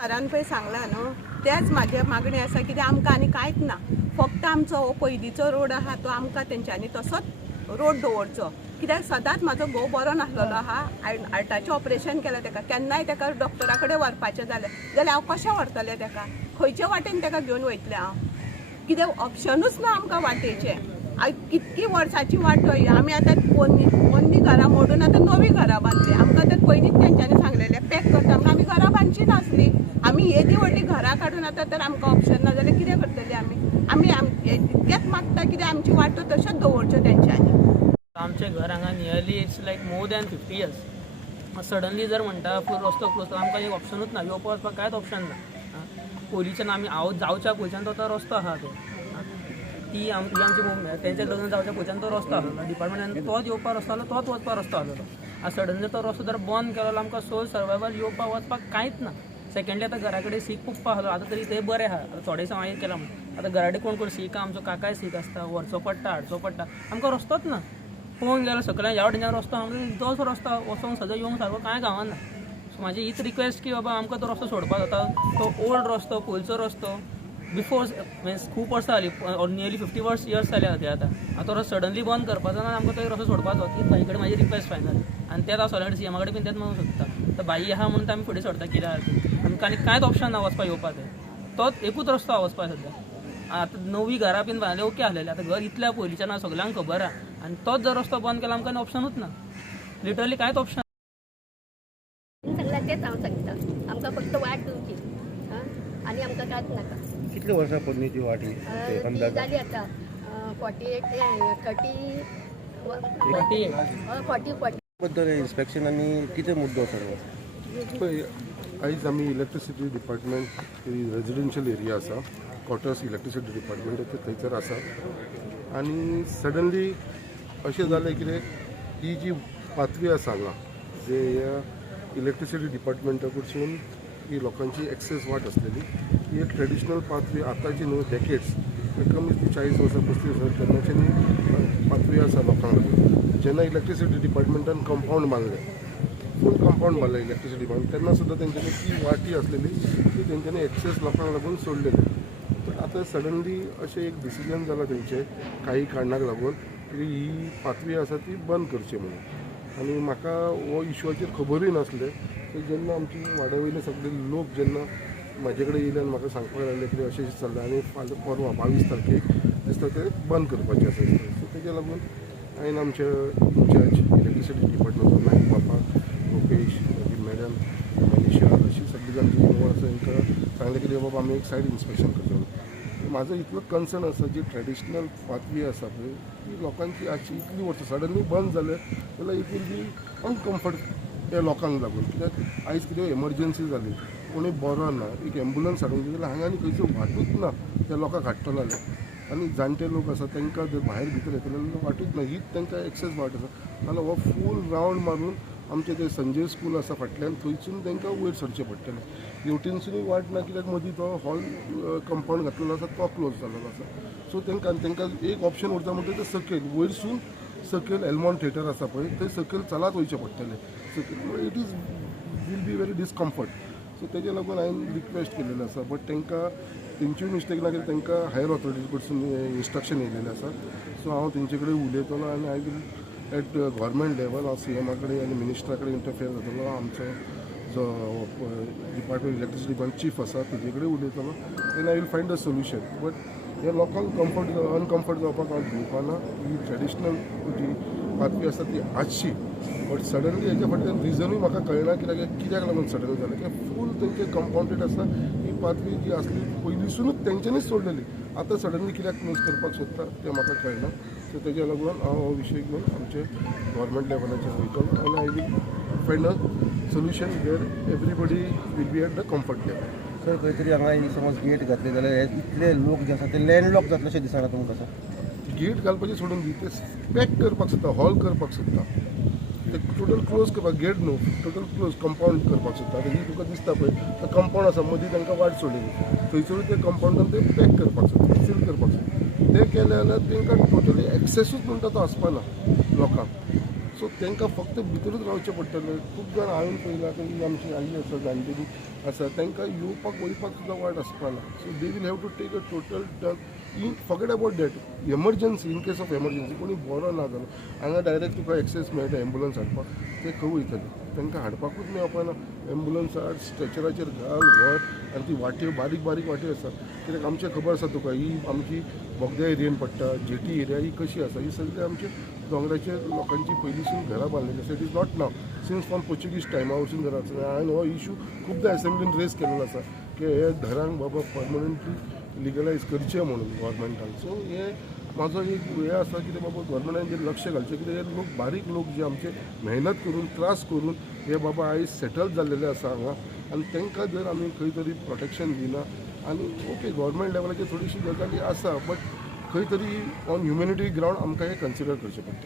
घरान पळय सांगला न्हू तेच म्हाजे मागणी आसा कित्याक आमकां आनी कांयच ना फक्त आमचो हो पयलींचो रोड आहा तो आमकां तेंच्यांनी तसोच रोड दवरचो कित्याक सदांच म्हाजो घोव बरो नासलेलो आहा हार्टाचें ऑपरेशन केलें तेका केन्नाय तेका डॉक्टरा कडेन व्हरपाचें जालें जाल्यार हांव कशें व्हरतलें तेका खंयचे वाटेन तेका घेवन वयतलें हांव कित्याक ऑप्शनूच ना आमकां वाटेचें कितकी वर्साची वाट आमी आतां पोन्नी घरां मोडून आतां नवी घरां बांदली आमकां आतां पयलींच तेंच्यांनी सांगलेलें पॅक करता आमकां आमी घरां बांदची नासली आमी येदी व्हडली घरां काडून आतां तर आमकां ऑप्शन ना जाल्यार कितें करतलीं आमी इतकेंच मागता कित्याक आमची वाटो तश्योच दवरच्यो तेंच्यांनी आमचे घर हांगा nearly it's like more than 50 years suddenly जर म्हणटा फूल रस्तो क्लोज आमकां एक ऑप्शनूच ना येवपा वचपाक कांयच ऑप्शन ना पयलींच्यान आमी हांव जावच्या पयलींच्यान तो रस्तो आहा तो ती आमची तेंचें लग्न जावच्या पयलींच्यान तो रस्तो आसलो डिपार्टमेंटान तोच येवपा रस्तो आसलो तोच वचपा रस्तो आसलो आनी सडनली तो रस्तो जर बंद केलो आमकां सोल सर्वायवल येवपा वचपाक कांयच ना सेकंडली आतां घरा कडेन सीक पुप्पा आसलो आतां तरी ते बरें आहा आतां थोडे दिसा हांवें केलां म्हणून आतां घरा कडेन कोण सीक आमचो काकाय सीक आसता व्हरचो पडटा हाडचो पडटा आमकां रस्तोच ना पळोवंक गेल्यार सकल्यान ह्या वटेनच्यान रस्तो तोच रस्तो वचोंक सदां येवंक सारको कांय गांवांना सो म्हाजी हीच रिक्वेस्ट की बाबा आमकां तो रस्तो सोडपाक जाता तो ओल्ड रस्तो पयलींचो रस्तो बिफोर मिन्स खूब वर्सां जालीं नियरली 50 इयर्स जाले ते आतां तो रस्तो सडनली बंद करपाचो ना आमकां तो रस्तो सोडपाचो ती भाई कडेन म्हाजी रिक्वेस्ट फायनल आनी तेच हांव सगळ्या सीएमा कडेन बीन तेच म्हणूंक सोदता तर भाई आहा म्हणून आमी फुडें सोडटा कित्याक आमकां आनी कांयच ऑप्शन ना वचपाक येवपाचें तोच एकूच रस्तो आहा वचपाक सद्या आतां नवी घरां बीन बांदले ओके आसलेले आतां घर इतल्या पयलींच्यान आहा सगळ्यांक खबर आहा आनी तोच जर रस्तो बंद केला आमकां ऑप्शनूच ना लिटरली कांयच ऑप्शन सगळ्यां तेच हांव सांगता आमकां फक्त वाट दिवची आनी आमकां कांयच नाका कितले वर्सां पोन्नीची वाट ही अंदाज जाली आतां 40 बद्दल इन्स्पेक्शनांनी कितें मुद्दो आसा पळय आयज आमी इलेक्ट्रिसिटी डिपार्टमेंट रेजिडेन्शियल एरिया आसा क्वॉटर्स इलेक्ट्रिसिटी डिपार्टमेंट थंयसर आसा आनी सडनली अशें जालें कितें ही जी पाथवे आसा हांगा जे ह्या इलेक्ट्रिसिटी डिपार्टमेंटा कडसून ही लोकांची एक्सेस वाट आसलेली ही एक ट्रेडिशनल पाथवे आतांची न्हू डेकेड्स कमीत 40 वर्सां 35 वर्सां तेन्नाची न्ही पाथवे आसा लोकांक लागून जेन्ना इलेक्ट्रिसिटी डिपार्टमेंटान कंपाऊंड बांदलें फूल कंपाऊंड बांदलें इलेक्ट्रिसिटी डिपार्टमेंट तेन्ना सुद्दां तेंच्यांनी ती वाटी आसलेली ती तेंच्यांनी एक्सेस लोकांक लागून सोडलेली तर आतां सडनली अशें एक डिसिजन जालां तेंचें काही कारणाक लागून की ही पाथवी आसा ती बंद करची म्हणून आनी म्हाका हो इश्यूचेर खबरूय नासलें सो जेन्ना आमची वाड्या वयले सगळे लोक जेन्ना म्हाजे कडेन येयले आनी म्हाका सांगपाक लागले की अशें चल्लां आनी फाल्यां परवां 22 तारखेक दिसता ते बंद करपाचें आसा सो तेज्या लागून हांवें आमच्या इन्चार्ज इलेक्ट्रिसिटी डिपार्टमेंटाचो नायक बाबा रुपेश मागीर मॅडम मनीषा अशी सगळीं जाण जी इनवॉल्व आसा तांकां सांगलें की बाबा आमी एक सायड इन्स्पेक्शन करतलो म्हाजो इतलो कन्सर्न आसा जी ट्रेडिशनल पाथवी आसा पळय ती लोकांची आजची इतली वर्सां सडनली बंद जाले जाल्यार इट वील बी अनकम्फर्ट त्या लोकांक लागून कित्याक आयज कितें एमर्जन्सी जाली कोणी बरो ना एक एम्बुलन्स हाडूंक जाय जाल्यार हांगा आनी खंयचो वाटूच ना त्या लोकांक हाडटलो जाल्यार आनी जाणटे लोक आसा तांकां जर भायर भितर येतले जाल्यार वाटूच ना हीच तांकां एक्सेस वाट आसा नाल्यार हो फूल रावंड मारून आमचें तें संजय स्कूल आसा फाटल्यान थंयसून तांकां वयर सरचें पडटलें हेवटेनसूनय वाट ना कित्याक मदीं तो हॉल कंपाऊंड घातलेलो आसा तो क्लोज जाल्लो आसा सो तांकां एक ऑप्शन उरता म्हणटा तें सकयल वयरसून सकयल एल्मॉन थिएटर आसा पळय थंय सकयल चलत वयचें पडटलें सकयल it is will be very discomfort so तेज्या लागून हांवें रिक्वेस्ट केलेलें आसा बट तांकां तेंची मिस्टेक ना कित्याक तांकां हायर ऑथॉरिटी कडसून इन्स्ट्रक्शन येयलेलें आसा सो हांव तेंचे कडेन उलयतलो आनी I will at government level हांव सीएमा कडेन आनी मिनिस्टरा कडेन इंटरफियर जातलो आमचो जो डिपार्टमेंट इलेक्ट्रिसिटी डिपार्टमेंट चीफ आसा तेजे कडेन उलयतलो then I will find a solution but हे लोकांक अनकम्फर्ट जावपाक हांव दिवपाना ही ट्रेडिशनल जी पाथवी आसा ती आजची बट सडनली हेच्या फाटल्यान रिजनूय म्हाका कळना कित्याक लागून सडनली जालें की फूल तेंचे कंपाउंडेड आसा ही पाथवी जी आसली पयलींसूनच तेंच्यांनीच सोडलेली आतां सडनली कित्याक यूज करपाक सोदता तें म्हाका कळना सो तेज्या लागून हांव हो विशय घेवन आमचे गव्हर्मेंट लेवलाचेर वयतलो आनी I will find a solution where everybody will be at the comfort level sir खंय तरी हांगा समज गेट घातले जाल्यार हे इतले लोक जे आसा ते लँडलॉक जातले अशें दिसना तुमकां सर गेट घालपाचें सोडून दी ते पॅक करपाक सोदता हॉल करपाक सोदता ते टोटल क्लोज करपाक गेट न्हू टोटल क्लोज कंपाऊंड करपाक सोदता तेजी तुका दिसता पळय कंपाऊंड आसा मदीं तांकां वाट सोडलेली थंयसरूच ते कंपाऊंडान ते पॅक करपाक सोदता सील करपाक सोदता ते केले जाल्यार तांकां टोटली एक्सेसूच म्हणटा तो आसपाना लोकांक सो तांकां फक्त भितरूच रावचें पडटलें. खूब जाण हांवें पळयलां की आमची आई आसा जाणटेली आसा तांकां येवपाक वयपाक सुद्दां वाट आसपाना. So they will have to take a total turn in forget about that emergency in case of emergency कोणी बरो ना जालो हांगा डायरेक्ट तुका एक्सेस मेळटा एम्बुलन्स हाडपाक ते खंय वयतले तांकां हाडपाकूच मेळपाना. एम्बुलन्स हाड स्ट्रेचराचेर घाल व्हर आनी ती वाट्यो बारीक बारीक वाट्यो आसा कित्याक आमचें खबर आसा तुका ही आमची बोगद्या एरियेन पडटा जेटी एरिया ही कशी आसा ही सगळी आमची दोंगराचेर लोकांची पयलींसून घरां बांदलेली आसा. It is not now since from Portuguese टायमा वचून घरां आसा. हांवें हो इशू खुबदां एसेंब्लीन रेज केलेलो आसा की हे धरांक बाबा पर्मनंटली लिगलायज करचें म्हणून गोवोरमेंटान. सो हे म्हाजो एक हे आसा कितें बाबा गोवोरमेंटान जे लक्ष घालचें कितें हे लोक बारीक लोक जे आमचे मेहनत करून त्रास करून हे बाबा आयज सेटल जाल्लेले आसा हांगा आनी तांकां जर आमी खंय तरी प्रोटेक्शन दिना आनी ओके गोवोरमेंट लेवलाचेर थोडीशी गजाली आसा बट खंय तरी ऑन ह्युमॅनिटी ग्रावंड आमकां हें कन्सिडर करचें पडटा.